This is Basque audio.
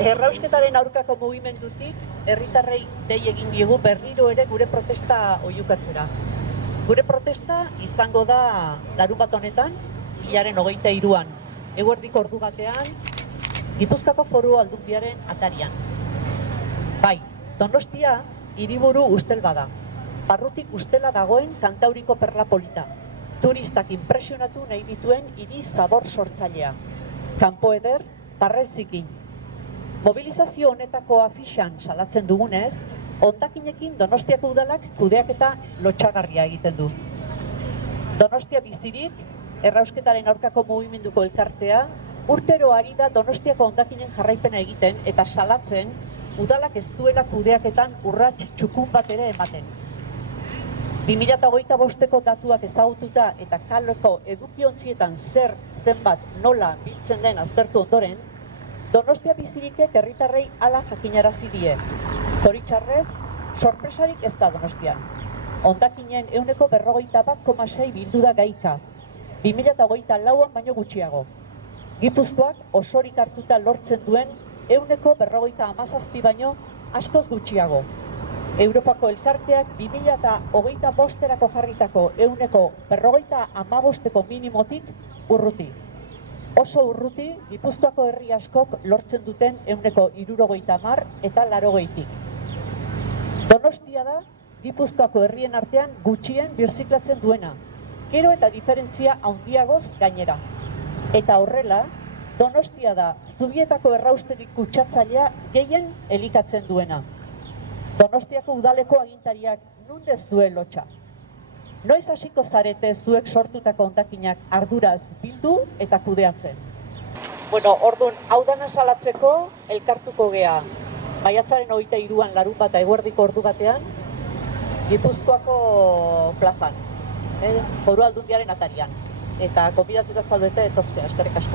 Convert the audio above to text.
Errausketaren aurkako mugimendutik herritarrei dei egin diegu berriro ere gure protesta oihukatzera. Gure protesta izango da larunbat honetan, hilaren 23an, eguerdiko ordu batean, Gipuzkoako Foru Aldundiaren atarian. Bai, Donostia hiriburu ustel bada. Barrutik ustela dagoen Kantauriko perla polita. Turistak impresionatu nahi dituen hiri zabor sortzailea. Kanpo eder, parrezikin. Mobilizazio honetako afixan salatzen dugunez, hondakinekin Donostiako udalak kudeaketa lotsagarria egiten du. Donostia bizirik, errausketaren aurkako mugimenduko elkartea, urtero ari da Donostiako hondakinen jarraipena egiten eta salatzen udalak ez duela kudeaketan urrats txukun bat ere ematen. 2025ko datuak ezagututa eta kaleko edukiontzietan zer, zenbat, nola biltzen den aztertu ondoren, Donostia bizirikek herritarrei hala jakinarazi die. Zoritxarrez, sorpresarik ez da Donostian. Hondakinen 41,6 bildu da gaika, 2024an baino gutxiago. Gipuzkoak osorik hartuta lortzen duen 157 baino askoz gutxiago. Europako elkarteak 2025erako jarritako 155ko minimotik urruti. Oso urruti, Gipuzkoako herri askok lortzen duten 170 eta 80tik. Donostia da Gipuzkoako herrien artean gutxien birziklatzen duena, gero eta diferentzia handiagoz gainera. Eta horrela, Donostia da Zubietako errausterik kutsatzailea gehien elikatzen duena. Donostiako udaleko agintariak nunde zuen lotxa. Noiz hasiko zarete zuek sortutako hondakinak arduraz bildu eta kudeatzen? Bueno, orduan, hau dana salatzeko elkartuko gea. Maiatzaren 23an larunbata eguerdiko ordu batean, Gipuzkoako plazan, Foru Aldundiaren atarian. Eta konbidatuta zaudete etortzea, eskerrik asko.